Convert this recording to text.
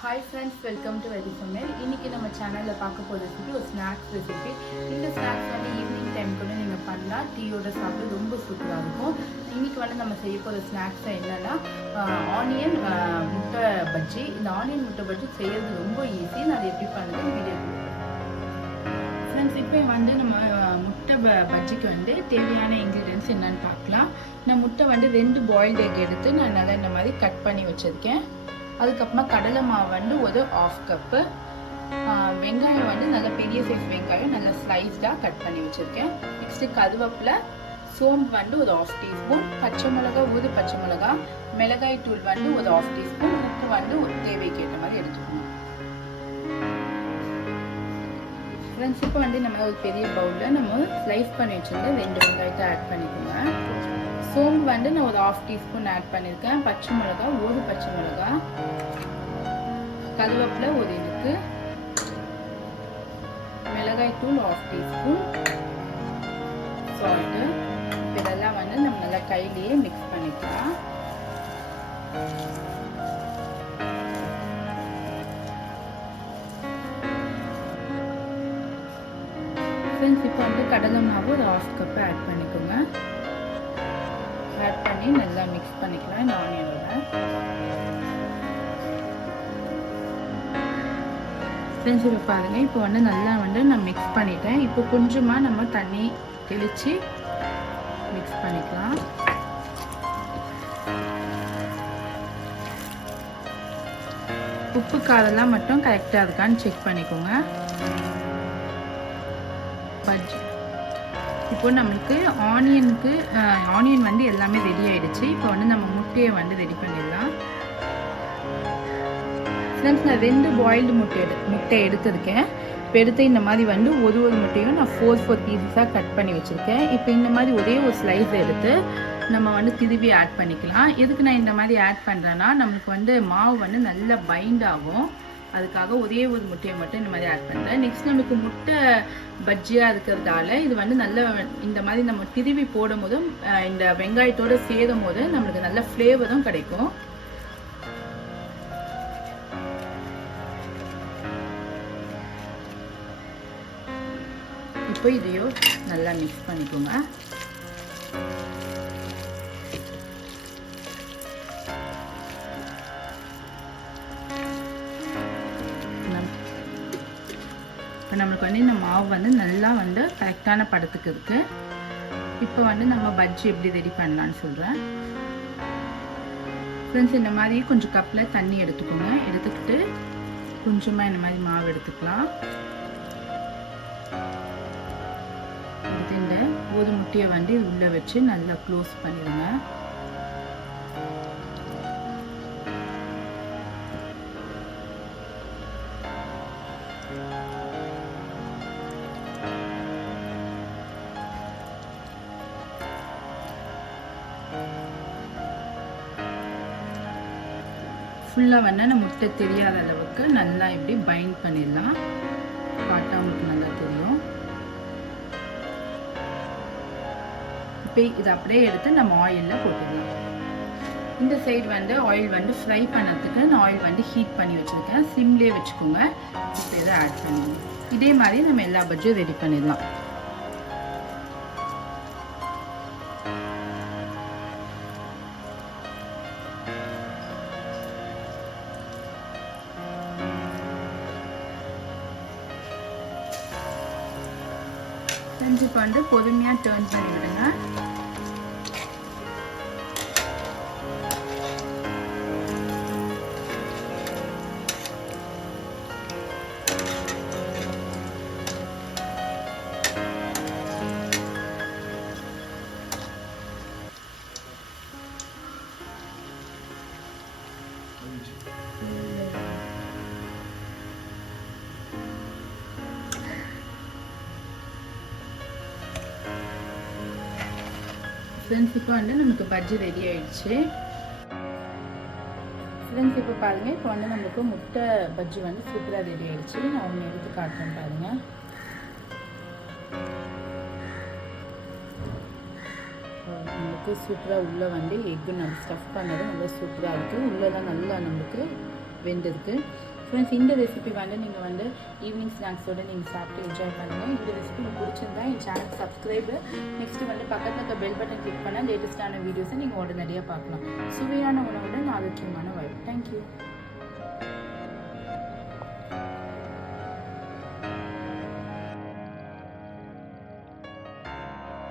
Hi friends, welcome to Bajji Samayal. இன்னைக்கு நம்ம சேனல்ல பார்க்க போற ரெசிபி ஒரு ஸ்நாக்ஸ் ரெசிபி. இந்த ஸ்நாக்ஸ் வந்து ஈவினிங் டைம் கூட நீங்க பண்ணலாம். டீயோட சாப்பிட ரொம்ப சூப்பரா இருக்கும். இன்னைக்கு வந்து நம்ம செய்ய போற ஸ்நாக்ஸ் என்னன்னா ஆனியன் முட்டை பஜ்ஜி. இந்த ஆனியன் முட்டை பஜ்ஜி செய்யறது ரொம்ப ஈஸி. நான் அதை எப்படி பண்ணுறது வீடியோ ஃப்ரெண்ட்ஸ், இப்போ வந்து நம்ம முட்டை பஜ்ஜிக்கு வந்து தேவையான இன்க்ரீடியன்ஸ் என்னன்னு பார்க்கலாம். நான் முட்டை வந்து 2 பாயில்டு எக் எடுத்து நான் நல்லா இந்த மாதிரி கட் பண்ணி வச்சிருக்கேன். அதுக்கப்புறமா கடலை மாவு வந்து ஒரு 1/2 கப்பு, வெங்காயம் வந்து நல்ல பெரிய சைஸ் வெங்காயம் நல்லா ஸ்லைஸ்டாக கட் பண்ணி வச்சுருக்கேன். நெக்ஸ்ட்டு கருவேப்பிலை, சோம்பு வந்து ஒரு 1/2 டீஸ்பூன், பச்சை மிளகா ஊது பச்சை மிளகா, மிளகாய் தூள் வந்து ஒரு 1/2 டீஸ்பூன், உப்பு வந்து ஒரு தேவைக்கு ஏற்ற மாதிரி எடுத்துக்கணும். ஃப்ரெண்ட்ஸ், இப்போ வந்து நம்ம ஒரு பெரிய பவுலில் நம்ம ஸ்லைஸ் பண்ணி வச்சுருந்து 2 வெங்காயத்தை ஆட் பண்ணிக்கோங்க. சோம்பு வந்து நான் ஒரு 1/2 டீஸ்பூன் ஆட் பண்ணியிருக்கேன். பச்சை மிளகா ஒரு பச்சை மிளகா, கருவேப்பிலை ஒரு இனுக்கு, மிளகாய் தூள் 1/2 டீஸ்பூன், சால்ட்டு. இதெல்லாம் வந்து நம்ம நல்லா கையிலேயே மிக்ஸ் பண்ணிக்கலாம். ஃப்ரெண்ட்ஸ், இப்போ வந்து கடலை மாவு ஒரு 1/2 கப்பு ஆட் பண்ணிக்கோங்க. ஆட் பண்ணி நல்லா மிக்ஸ் பண்ணிக்கலாம் இந்த ஆனியனோட. ஃப்ரெண்ட்ஸ், இப்போ பாருங்கள், இப்போ வந்து நல்லா வந்து நான் மிக்ஸ் பண்ணிட்டேன். இப்போ கொஞ்சமாக நம்ம தண்ணி தெளித்து மிக்ஸ் பண்ணிக்கலாம். உப்பு காரெல்லாம் மட்டும் கரெக்டாக இருக்கான்னு செக் பண்ணிக்கோங்க. பஜ்ஜி இப்போ நம்மளுக்கு ஆனியன் வந்து எல்லாமே ரெடி ஆயிடுச்சு. இப்போ வந்து நம்ம முட்டையை வந்து ரெடி பண்ணிடலாம். ஃப்ரெண்ட்ஸ், நான் 2 பாயில்டு முட்டை எடுத்திருக்கேன். இப்போ எடுத்து இந்த மாதிரி வந்து ஒரு முட்டையும் நான் 4 பீசஸாக கட் பண்ணி வச்சுருக்கேன். இப்போ இந்த மாதிரி ஒரே ஒரு ஸ்லைஸ் எடுத்து நம்ம வந்து திருவி ஆட் பண்ணிக்கலாம். எதுக்கு நான் இந்த மாதிரி ஆட் பண்ணுறேன்னா, நம்மளுக்கு வந்து மாவு வந்து நல்லா பைண்ட் ஆகும். அதுக்காக ஒரே ஒரு முட்டையை மட்டும் இந்த மாதிரி ஆட் பண்ணுறேன். நெக்ஸ்ட் நமக்கு முட்டை பஜ்ஜியாக இருக்கிறதால இது வந்து நல்ல இந்த மாதிரி நம்ம திருவி போடும் போதும் இந்த வெங்காயத்தோடு சேரும் போது நம்மளுக்கு நல்ல ஃப்ளேவரும் கிடைக்கும். இப்போ இதையோ நல்லா மிக்ஸ் பண்ணிக்கோங்க. இப்போ நம்மளுக்கு வந்து இந்த மாவு வந்து நல்லா வந்து கரெக்டான படத்துக்கு இருக்குது. இப்போ வந்து நம்ம பஜ்ஜி எப்படி ரெடி பண்ணலான்னு சொல்கிறேன். ஃப்ரெண்ட்ஸ், இந்த மாதிரி கொஞ்சம் கப்பில் தண்ணி எடுத்துக்கோங்க. எடுத்துக்கிட்டு கொஞ்சமாக இந்த மாதிரி மாவு எடுத்துக்கலாம். எடுத்து இந்த ஒரு முட்டையை வந்து உள்ளே வச்சு நல்லா க்ளோஸ் பண்ணிடுங்க. ஃபுல்லாக வந்து நம்ம முட்டை தெரியாத அளவுக்கு நல்லா இப்படி பைண்ட் பண்ணிடலாம். பார்த்தா உங்களுக்கு நல்லா தெரியும். இப்போ இதை அப்படியே எடுத்து நம்ம ஆயிலில் போட்டுக்கலாம். இந்த சைடு வந்து ஆயில் வந்து ஃப்ரை பண்ணுறதுக்கு நான் ஆயில் வந்து ஹீட் பண்ணி வச்சுருக்கேன். சிம்லேயே வச்சுக்கோங்க. இப்போ இதை ஆட் பண்ணிடலாம். இதே மாதிரி நம்ம எல்லா பஜ்ஜியும் ரெடி பண்ணிடலாம். இப்போ வந்து பொறுமையாக டர்ன் பண்ணி விடுங்க. ஃப்ரெண்ட்ஸ், இப்போ வந்து நமக்கு பஜ்ஜி ரெடி ஆயிடுச்சு. ஃப்ரெண்ட்ஸ், இப்போ பாருங்கள், இப்போ வந்து நமக்கு முட்டை பஜ்ஜி வந்து சூப்பராக ரெடி ஆயிடுச்சு. நான் ஒன்று எடுத்து காட்டுறேன் பாருங்கள். நம்மளுக்கு சூப்பராக உள்ளே வந்து எக்கு நம்ம ஸ்டஃப் பண்ணது நல்லா சூப்பராக இருக்குது. உள்ளெல்லாம் நல்லா நம்மளுக்கு வெந்திருக்கு. ஃப்ரெண்ட்ஸ், இந்த ரெசிபி வந்து நீங்கள் வந்து ஈவினிங் ஸ்நாக்ஸோடு நீங்கள் சாப்பிட்டு என்ஜாய் பண்ணுங்கள். இந்த ரெசிபி உங்களுக்கு பிடிச்சிருந்தா என் சேனல் சப்ஸ்கிரைபு, நெக்ஸ்ட்டு வந்து பக்கத்தில் இருக்க பெல் பட்டன் கிளிக் பண்ணால் லேட்டஸ்ட்டான வீடியோஸை நீங்கள் உடனடியாக பார்க்கலாம். சுவையான உணவுடன் ஆரோக்கியமான வாழ்வு. தேங்க்யூ.